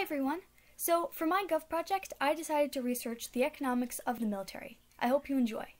Hi everyone! So, for my Gov project, I decided to research the economics of the military. I hope you enjoy.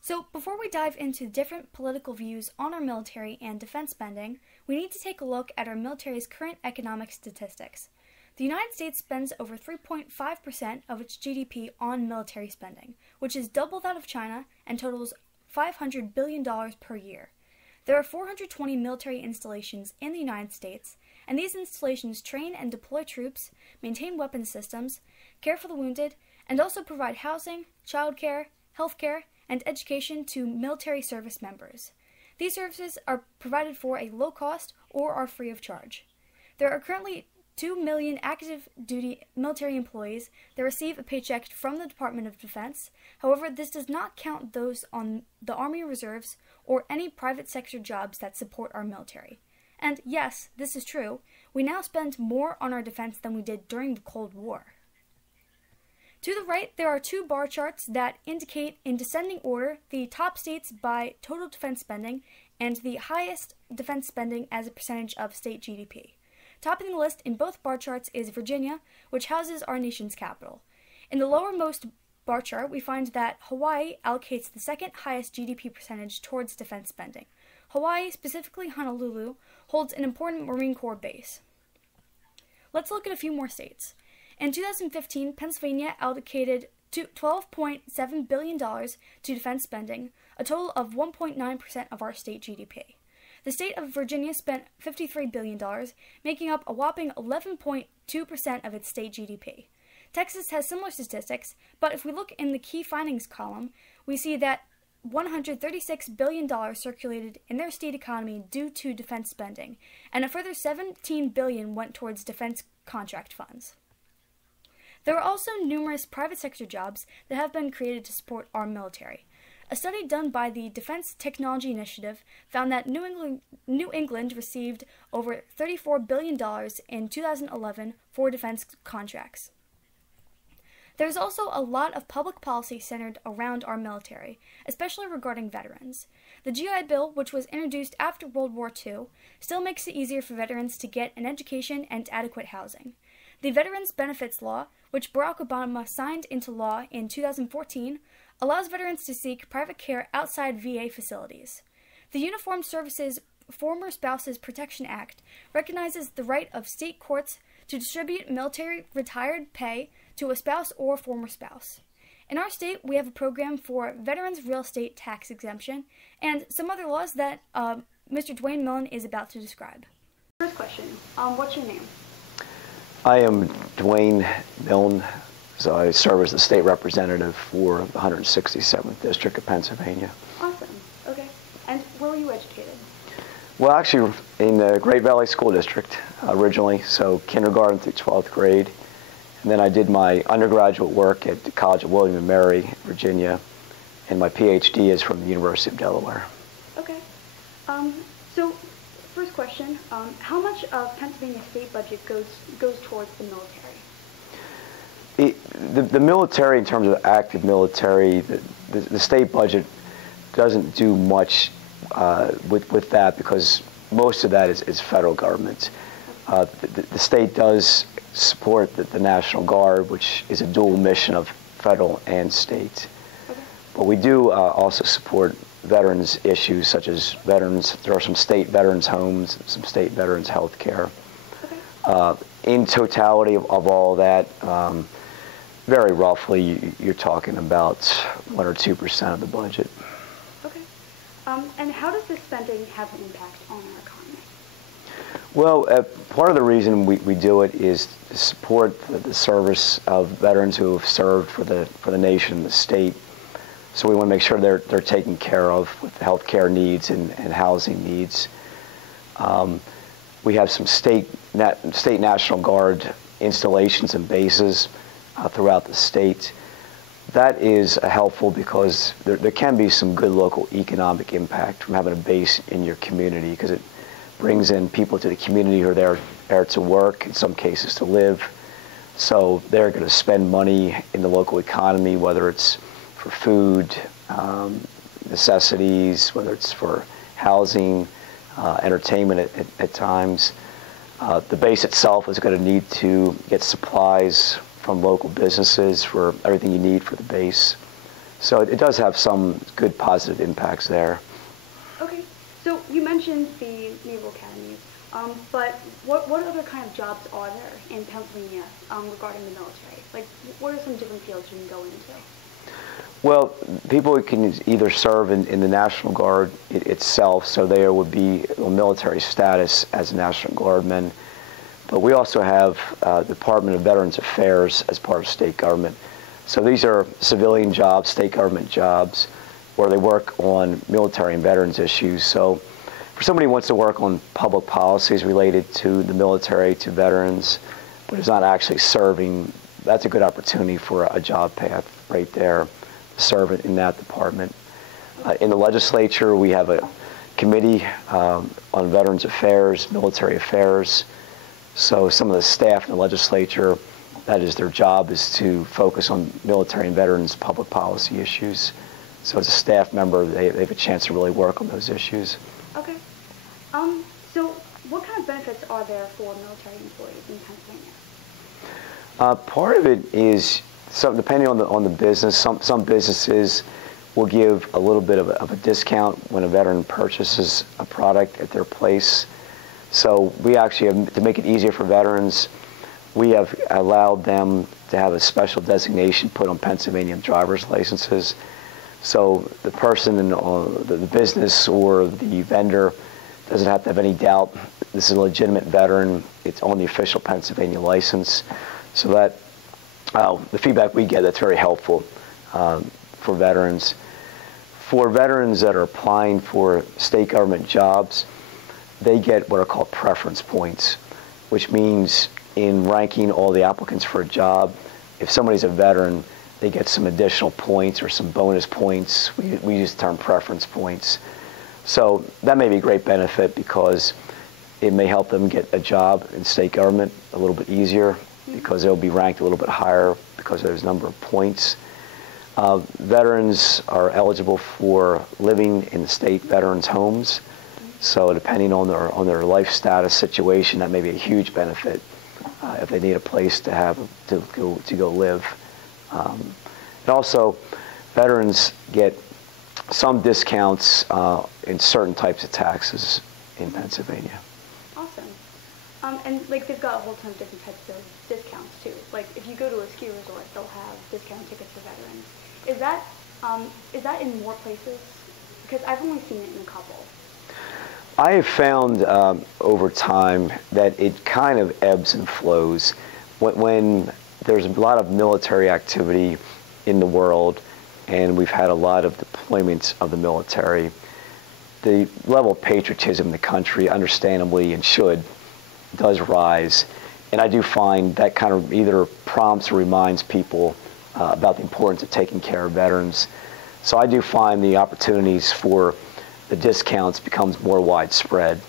So, before we dive into different political views on our military and defense spending, we need to take a look at our military's current economic statistics. The United States spends over 3.5% of its GDP on military spending, which is double that of China and totals $500 billion per year. There are 420 military installations in the United States, and these installations train and deploy troops, maintain weapons systems, care for the wounded, and also provide housing, childcare, healthcare, and education to military service members. These services are provided for a low cost or are free of charge. There are currently 2 million active duty military employees that receive a paycheck from the Department of Defense. However, this does not count those on the Army Reserves or any private sector jobs that support our military. And yes, this is true, we now spend more on our defense than we did during the Cold War. To the right, there are two bar charts that indicate in descending order the top states by total defense spending and the highest defense spending as a percentage of state GDP. Topping the list in both bar charts is Virginia, which houses our nation's capital. In the lowermost bar chart, we find that Hawaii allocates the second highest GDP percentage towards defense spending. Hawaii, specifically Honolulu, holds an important Marine Corps base. Let's look at a few more states. In 2015, Pennsylvania allocated $12.7 billion to defense spending, a total of 1.9% of our state GDP. The state of Virginia spent $53 billion, making up a whopping 11.2% of its state GDP. Texas has similar statistics, but if we look in the key findings column, we see that $136 billion circulated in their state economy due to defense spending, and a further $17 billion went towards defense contract funds. There are also numerous private sector jobs that have been created to support our military. A study done by the Defense Technology Initiative found that New England received over $34 billion in 2011 for defense contracts. There's also a lot of public policy centered around our military, especially regarding veterans. The GI Bill, which was introduced after World War II, still makes it easier for veterans to get an education and adequate housing. The Veterans Benefits Law, which Barack Obama signed into law in 2014, allows veterans to seek private care outside VA facilities. The Uniformed Services Former Spouses Protection Act recognizes the right of state courts to distribute military retired pay to a spouse or former spouse. In our state, we have a program for veterans' real estate tax exemption and some other laws that Mr. Dwayne Milne is about to describe. First question, what's your name? I am Dwayne Milne. So I serve as the state representative for the 167th District of Pennsylvania. Awesome. Okay. And where were you educated? Well, actually, in the Great Valley School District originally, so kindergarten through 12th grade. And then I did my undergraduate work at the College of William & Mary, Virginia, and my PhD is from the University of Delaware. Okay. So, first question, how much of Pennsylvania state budget goes towards the military? The military, in terms of active military, the state budget doesn't do much with that because most of that is federal government. The state does support the National Guard, which is a dual mission of federal and state. Okay. But we do also support veterans issues such as veterans. There are some state veterans homes, some state veterans health care. Okay. In totality of all that, very roughly, you're talking about 1 or 2% of the budget. Okay. And how does this spending have an impact on our economy? Well, part of the reason we do it is to support the service of veterans who have served for the nation and the state. So we want to make sure they're taken care of with health care needs and housing needs. We have some state National Guard installations and bases throughout the state. That is helpful because there can be some good local economic impact from having a base in your community because it brings in people to the community who are there to work, in some cases to live. So they're going to spend money in the local economy, whether it's for food, necessities, whether it's for housing, entertainment at times. The base itself is going to need to get supplies from local businesses for everything you need for the base. So it does have some good positive impacts there. Okay, so you mentioned the Naval Academies, but what other kind of jobs are there in Pennsylvania regarding the military? Like, what are some different fields you can go into? Well, people can either serve in the National Guard itself, so there would be a military status as a National Guardman. But we also have Department of Veterans Affairs as part of state government. So these are civilian jobs, state government jobs, where they work on military and veterans issues. So for somebody who wants to work on public policies related to the military, to veterans, but is not actually serving, that's a good opportunity for a job path right there, serve in that department. In the legislature, we have a committee on Veterans Affairs, Military Affairs. So some of the staff in the legislature, that is their job, is to focus on military and veterans public policy issues. So as a staff member, they have a chance to really work on those issues. Okay. So what kind of benefits are there for military employees in Pennsylvania? Part of it is, depending on the business, some businesses will give a little bit of a discount when a veteran purchases a product at their place. So we actually have, to make it easier for veterans, we have allowed them to have a special designation put on Pennsylvania driver's licenses. So the person in the business or the vendor doesn't have to have any doubt this is a legitimate veteran. It's on the official Pennsylvania license. So that the feedback we get, that's very helpful for veterans. For veterans that are applying for state government jobs, they get what are called preference points, which means in ranking all the applicants for a job, if somebody's a veteran, they get some additional points or some bonus points. We use the term preference points. So that may be a great benefit because it may help them get a job in state government a little bit easier because they'll be ranked a little bit higher because of those number of points. Veterans are eligible for living in the state veterans' homes. So depending on their life status situation, that may be a huge benefit if they need a place to go live. And also, veterans get some discounts in certain types of taxes in Pennsylvania. Awesome. And like they've got a whole ton of different types of discounts too. Like if you go to a ski resort, they'll have discount tickets for veterans. Is that in more places? Because I've only seen it in a couple. I have found over time that it kind of ebbs and flows. When there's a lot of military activity in the world, and we've had a lot of deployments of the military, the level of patriotism in the country, understandably and should, does rise. And I do find that kind of either prompts or reminds people about the importance of taking care of veterans. So I do find the opportunities for the discounts becomes more widespread.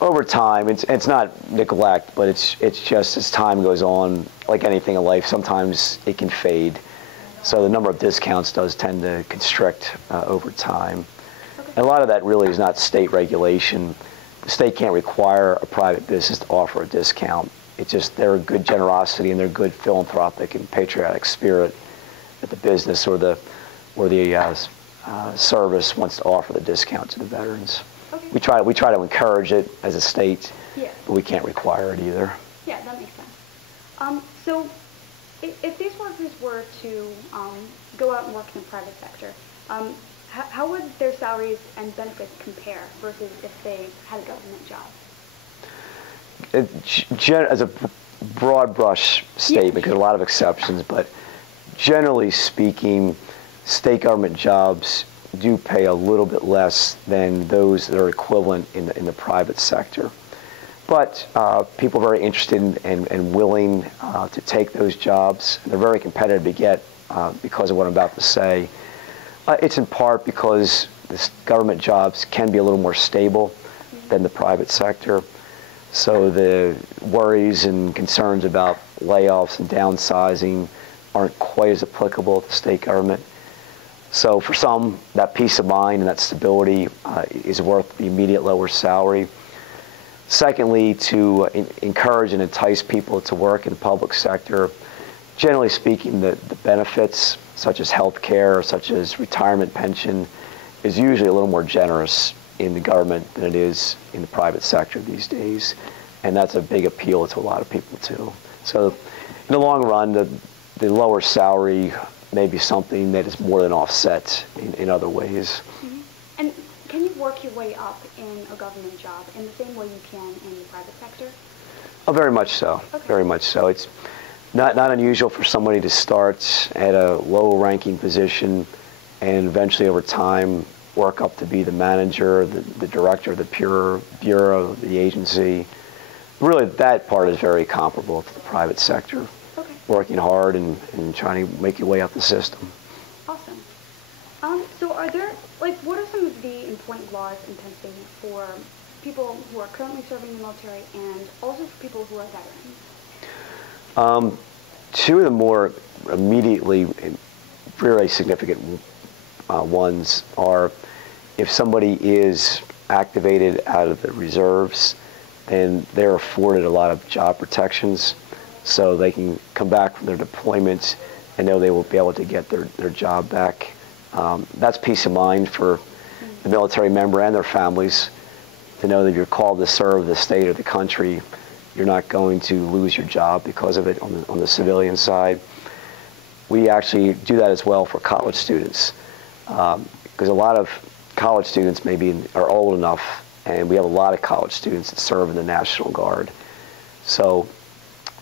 Over time, it's not neglect, but it's just as time goes on, like anything in life, sometimes it can fade. So the number of discounts does tend to constrict over time. And a lot of that really is not state regulation. The state can't require a private business to offer a discount. It's just their good generosity and their good philanthropic and patriotic spirit that the business or the service wants to offer the discount to the veterans. Okay. We try to encourage it as a state, Yeah. but we can't require it either. Yeah, that makes sense. So if these workers were to go out and work in the private sector, how would their salaries and benefits compare versus if they had a government job? As a broad brush statement, because there are a lot of exceptions, but generally speaking, state government jobs do pay a little bit less than those that are equivalent in the private sector. But people are very interested and willing to take those jobs. They're very competitive to get because of what I'm about to say. It's in part because the government jobs can be a little more stable than the private sector. So the worries and concerns about layoffs and downsizing aren't quite as applicable to state government. So for some, that peace of mind and that stability is worth the immediate lower salary. Secondly, to encourage and entice people to work in the public sector. Generally speaking, the benefits, such as health care, such as retirement pension, is usually a little more generous in the government than it is in the private sector these days. And that's a big appeal to a lot of people, too. So in the long run, the lower salary may be something that is more than offset in other ways. Mm-hmm. And can you work your way up in a government job in the same way you can in the private sector? Oh, very much so. Okay. Very much so. It's not unusual for somebody to start at a low-ranking position and eventually over time work up to be the manager, the director of the bureau, the agency. Really, that part is very comparable to the private sector. Okay. Working hard and trying to make your way up the system. Awesome. So are there, what are some of the important laws in Pennsylvania for people who are currently serving in the military and also for people who are veterans? Two of the more immediately very significant ones are if somebody is activated out of the reserves, then they're afforded a lot of job protections so they can come back from their deployment and know they will be able to get their job back. That's peace of mind for the military member and their families to know that you're called to serve the state or the country. You're not going to lose your job because of it on the civilian side. We actually do that as well for college students because a lot of college students are old enough, and we have a lot of college students that serve in the National Guard. So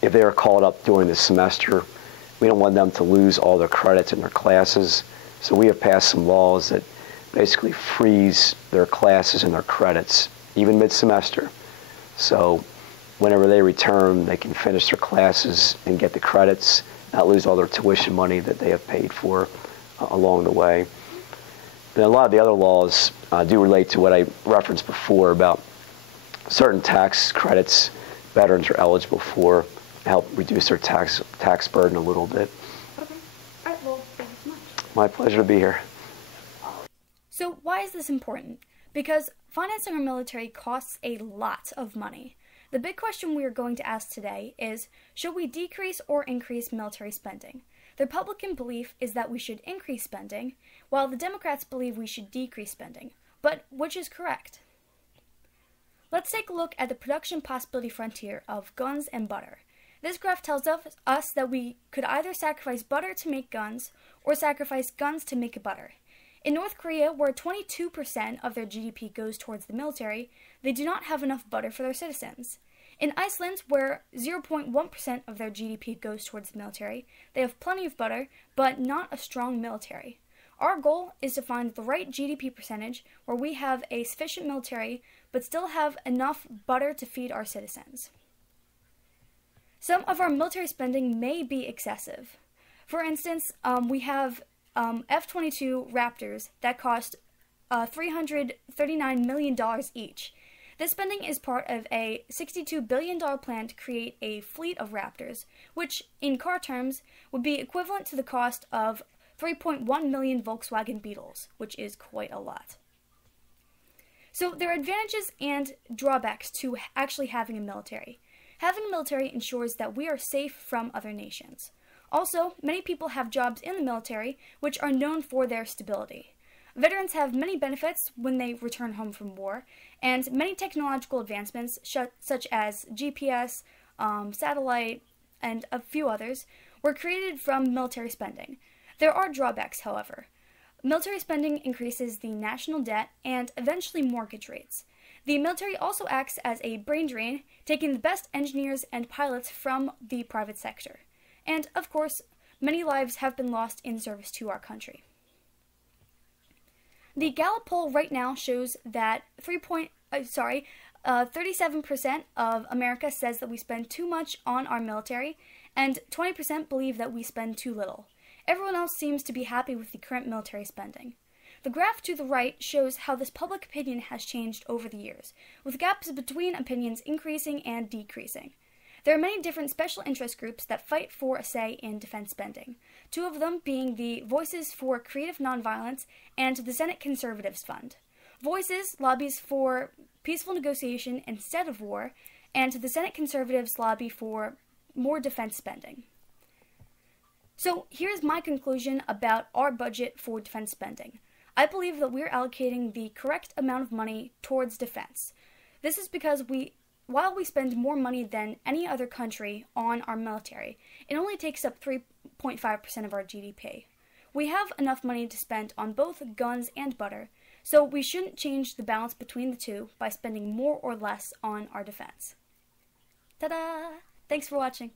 if they are called up during the semester, we don't want them to lose all their credits in their classes. So we have passed some laws that basically freeze their classes and their credits, even mid-semester. So whenever they return, they can finish their classes and get the credits, not lose all their tuition money that they have paid for along the way. And a lot of the other laws do relate to what I referenced before about certain tax credits veterans are eligible for to help reduce their tax burden a little bit. Okay. All right, well, thank you so much. My pleasure to be here. So why is this important? Because financing our military costs a lot of money. The big question we are going to ask today is, should we decrease or increase military spending? The Republican belief is that we should increase spending, while the Democrats believe we should decrease spending. But which is correct? Let's take a look at the production possibility frontier of guns and butter. This graph tells us that we could either sacrifice butter to make guns or sacrifice guns to make butter. In North Korea, where 22% of their GDP goes towards the military, they do not have enough butter for their citizens. In Iceland, where 0.1% of their GDP goes towards the military, they have plenty of butter, but not a strong military. Our goal is to find the right GDP percentage where we have a sufficient military, but still have enough butter to feed our citizens. Some of our military spending may be excessive. For instance, we have F-22 Raptors that cost $339 million each. This spending is part of a $62 billion plan to create a fleet of Raptors, which, in car terms, would be equivalent to the cost of 3.1 million Volkswagen Beetles, which is quite a lot. So there are advantages and drawbacks to actually having a military. Having a military ensures that we are safe from other nations. Also, many people have jobs in the military which are known for their stability. Veterans have many benefits when they return home from war, and many technological advancements, such as GPS, satellite, and a few others, were created from military spending. There are drawbacks, however. Military spending increases the national debt and eventually mortgage rates. The military also acts as a brain drain, taking the best engineers and pilots from the private sector. And, of course, many lives have been lost in service to our country. The Gallup poll right now shows that 37% of America says that we spend too much on our military, and 20% believe that we spend too little. Everyone else seems to be happy with the current military spending. The graph to the right shows how this public opinion has changed over the years, with gaps between opinions increasing and decreasing. There are many different special interest groups that fight for a say in defense spending, two of them being the Voices for Creative Nonviolence and the Senate Conservatives Fund. Voices lobbies for peaceful negotiation instead of war, and the Senate conservatives lobby for more defense spending. So here's my conclusion about our budget for defense spending. I believe that we're allocating the correct amount of money towards defense. This is because while we spend more money than any other country on our military, it only takes up 3.5% of our GDP. We have enough money to spend on both guns and butter, so we shouldn't change the balance between the two by spending more or less on our defense. Ta-da! Thanks for watching.